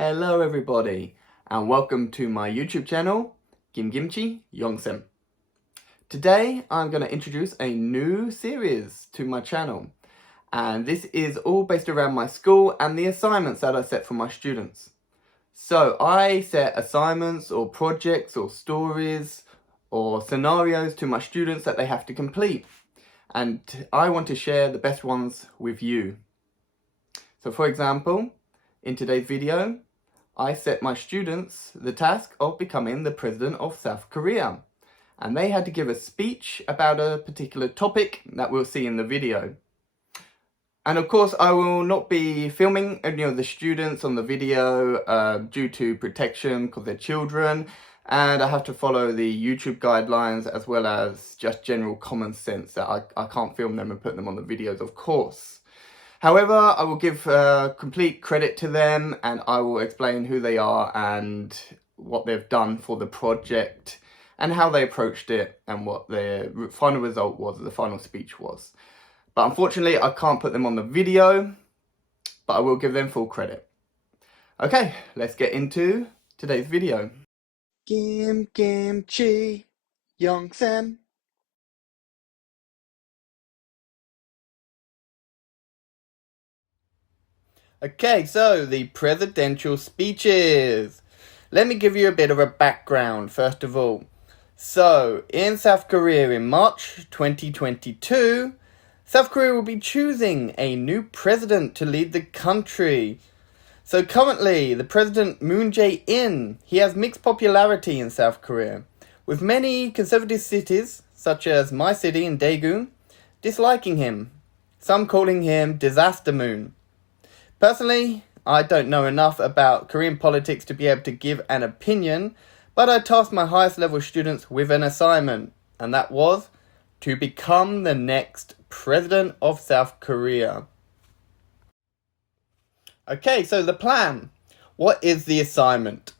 Hello everybody and welcome to my YouTube channel, Kimchi Yongsem. Today I'm going to introduce a new series to my channel, and this is all based around my school and the assignments that I set for my students. So I set assignments or projects or stories or scenarios to my students that they have to complete, and I want to share the best ones with you. So for example, in today's video, I set my students the task of becoming the president of South Korea, and they had to give a speech about a particular topic that we'll see in the video. And of course, I will not be filming any of the students on the video due to protection because they're children, and I have to follow the YouTube guidelines as well as just general common sense that I can't film them and put them on the videos, of course. However, I will give complete credit to them, and I will explain who they are and what they've done for the project and how they approached it and what their final result was, the final speech was. But unfortunately, I can't put them on the video, but I will give them full credit. Okay, let's get into today's video. Kimchi Yongsem. Okay, so the presidential speeches. Let me give you a bit of a background first of all. So, in South Korea in March 2022, South Korea will be choosing a new president to lead the country. So currently, the president Moon Jae-in, he has mixed popularity in South Korea, with many conservative cities, such as my city in Daegu, disliking him. Some calling him Disaster Moon. Personally, I don't know enough about Korean politics to be able to give an opinion, but I tasked my highest level students with an assignment, and that was to become the next president of South Korea. Okay, so the plan. What is the assignment?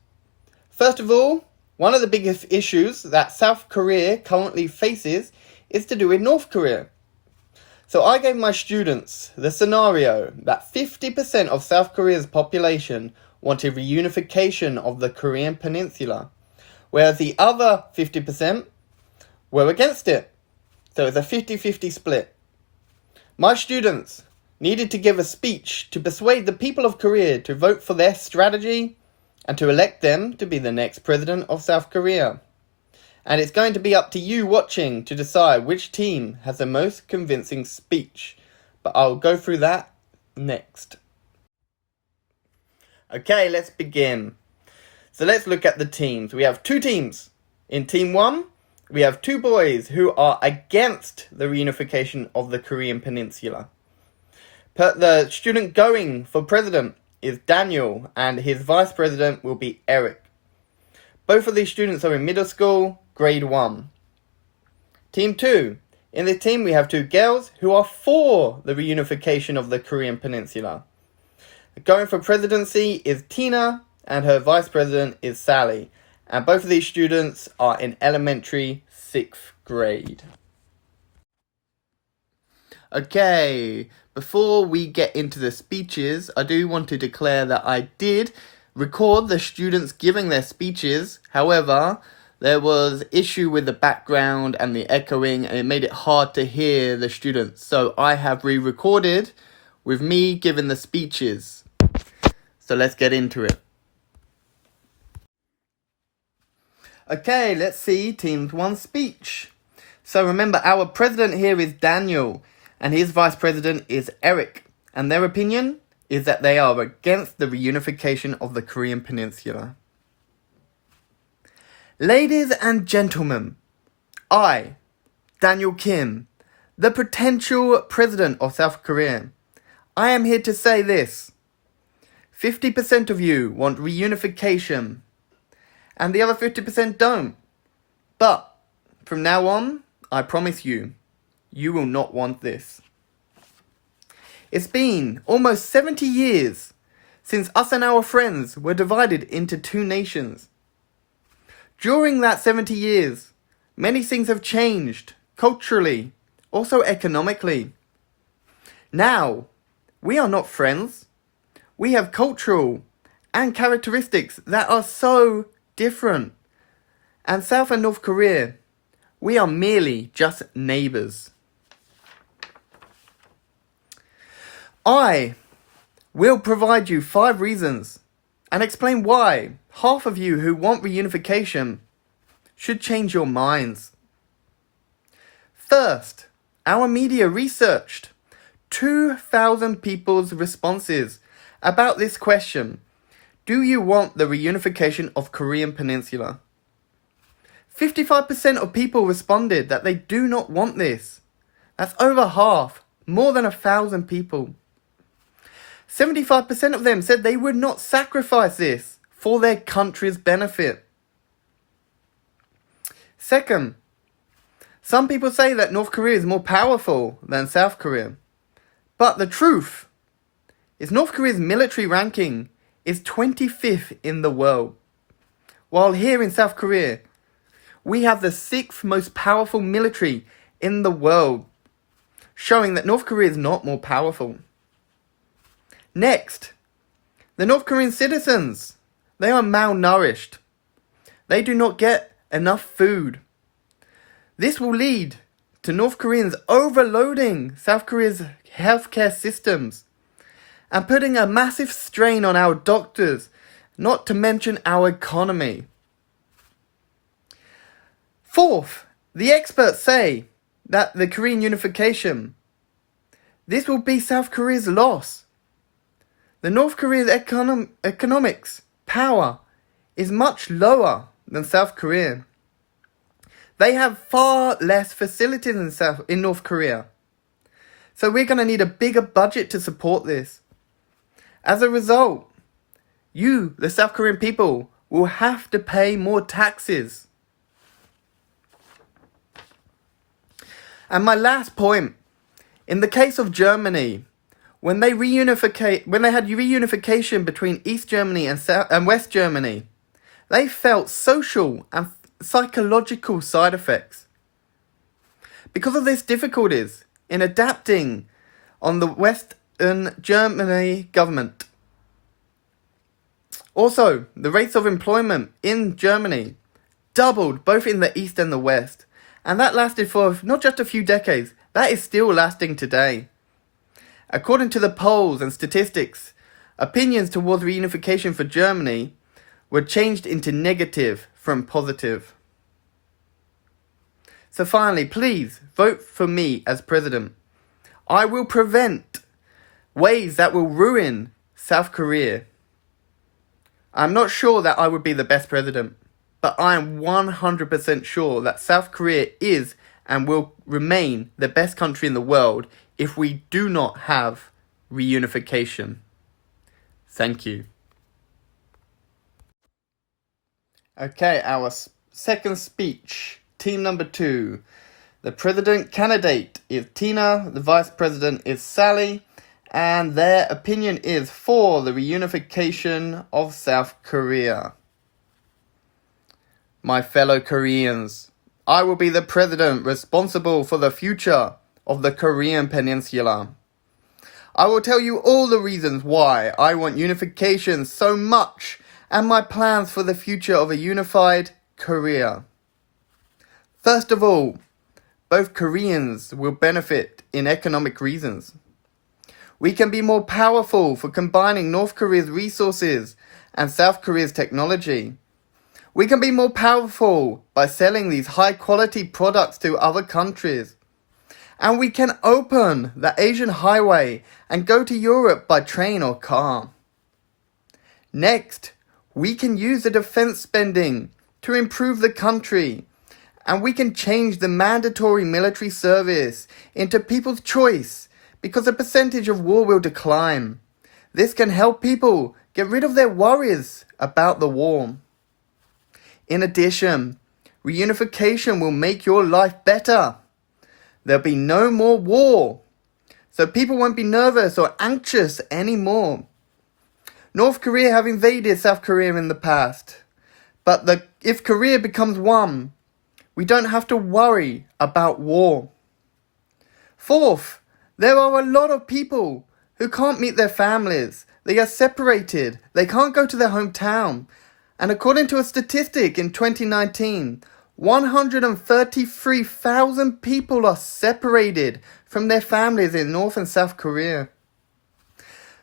First of all, one of the biggest issues that South Korea currently faces is to do with North Korea. So I gave my students the scenario that 50% of South Korea's population wanted reunification of the Korean Peninsula, whereas the other 50% were against it. So it's a 50-50 split. My students needed to give a speech to persuade the people of Korea to vote for their strategy and to elect them to be the next president of South Korea. And it's going to be up to you watching to decide which team has the most convincing speech. But I'll go through that next. Okay, let's begin. So let's look at the teams. We have two teams. In Team 1, we have two boys who are against the reunification of the Korean Peninsula. The student going for president is Daniel, and his vice president will be Eric. Both of these students are in middle school, grade 1. Team 2. In the team we have two girls who are for the reunification of the Korean Peninsula. Going for presidency is Tina, and her vice president is Sally. And both of these students are in elementary 6th grade. Okay, before we get into the speeches, I do want to declare that I did record the students giving their speeches. However, there was issue with the background and the echoing, and it made it hard to hear the students. So I have re-recorded with me giving the speeches. So let's get into it. Okay, let's see Team 1's speech. So remember, our president here is Daniel, and his vice president is Eric. And their opinion is that they are against the reunification of the Korean Peninsula. Ladies and gentlemen, I, Daniel Kim, the potential president of South Korea, I am here to say this. 50% of you want reunification, and the other 50% don't. But from now on, I promise you, you will not want this. It's been almost 70 years since us and our friends were divided into two nations. During that 70 years, many things have changed, culturally, also economically. Now, we are not friends. We have cultural and characteristics that are so different. And South and North Korea, we are merely just neighbours. I will provide you 5 reasons and explain why half of you who want reunification should change your minds. First, our media researched 2,000 people's responses about this question. Do you want the reunification of Korean Peninsula? 55% of people responded that they do not want this. That's over half, more than 1,000 people. 75% of them said they would not sacrifice this for their country's benefit. Second, some people say that North Korea is more powerful than South Korea. But the truth is North Korea's military ranking is 25th in the world. While here in South Korea, we have the 6th most powerful military in the world, showing that North Korea is not more powerful. Next, the North Korean citizens, they are malnourished. They do not get enough food. This will lead to North Koreans overloading South Korea's healthcare systems and putting a massive strain on our doctors, not to mention our economy. Fourth, the experts say that the Korean unification, this will be South Korea's loss. The North Korea's economics power is much lower than South Korea. They have far less facilities in North Korea. So we're going to need a bigger budget to support this. As a result, you, the South Korean people, will have to pay more taxes. And my last point, in the case of Germany, when they had reunification between East Germany and West Germany, they felt social and psychological side effects. Because of these difficulties in adapting on the Western Germany government. Also, the rates of employment in Germany doubled both in the East and the West. And that lasted for not just a few decades, that is still lasting today. According to the polls and statistics, opinions towards reunification for Germany were changed into negative from positive. So finally, please vote for me as president. I will prevent ways that will ruin South Korea. I'm not sure that I would be the best president, but I am 100% sure that South Korea is and will remain the best country in the world if we do not have reunification. Thank you. Okay, our second speech. Team number 2. The president candidate is Tina, the vice president is Sally, and their opinion is for the reunification of South Korea. My fellow Koreans, I will be the president responsible for the future of the Korean Peninsula. I will tell you all the reasons why I want unification so much and my plans for the future of a unified Korea. First of all, both Koreans will benefit in economic reasons. We can be more powerful for combining North Korea's resources and South Korea's technology. We can be more powerful by selling these high-quality products to other countries. And we can open the Asian highway and go to Europe by train or car. Next, we can use the defense spending to improve the country. And we can change the mandatory military service into people's choice because the percentage of war will decline. This can help people get rid of their worries about the war. In addition, reunification will make your life better. There'll be no more war, so people won't be nervous or anxious anymore. North Korea have invaded South Korea in the past, but if Korea becomes one, we don't have to worry about war. Fourth, there are a lot of people who can't meet their families. They are separated. They can't go to their hometown. And according to a statistic in 2019, 133,000 people are separated from their families in North and South Korea.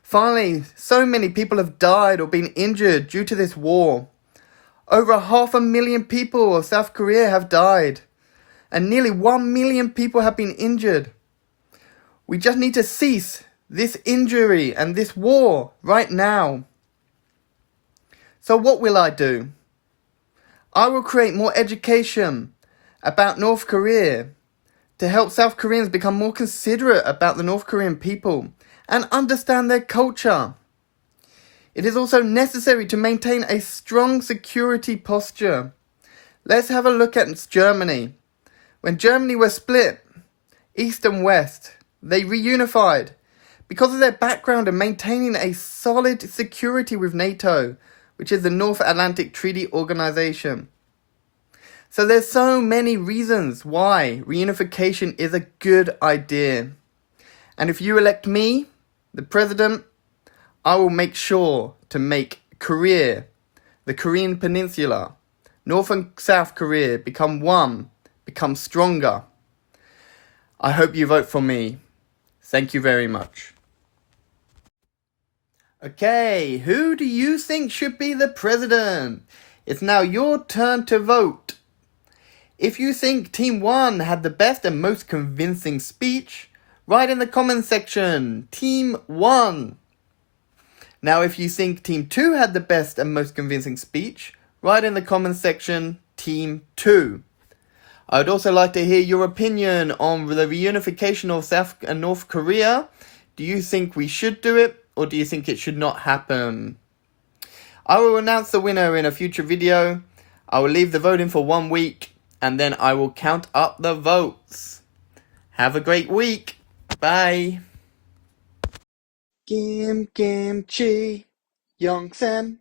Finally, so many people have died or been injured due to this war. Over 500,000 people of South Korea have died, and nearly 1 million people have been injured. We just need to cease this injury and this war right now. So what will I do? I will create more education about North Korea to help South Koreans become more considerate about the North Korean people and understand their culture. It is also necessary to maintain a strong security posture. Let's have a look at Germany. When Germany was split, East and West, they reunified because of their background in maintaining a solid security with NATO, which is the North Atlantic Treaty Organization. So there's so many reasons why reunification is a good idea. And if you elect me, the president, I will make sure to make Korea, the Korean Peninsula, North and South Korea become one, become stronger. I hope you vote for me. Thank you very much. Okay, who do you think should be the president? It's now your turn to vote. If you think Team 1 had the best and most convincing speech, write in the comment section, Team 1. Now if you think Team 2 had the best and most convincing speech, write in the comment section, Team 2. I would also like to hear your opinion on the reunification of South and North Korea. Do you think we should do it, or do you think it should not happen? I will announce the winner in a future video. I will leave the voting for 1 week, and then I will count up the votes. Have a great week. Bye. Kimchi Yongsem.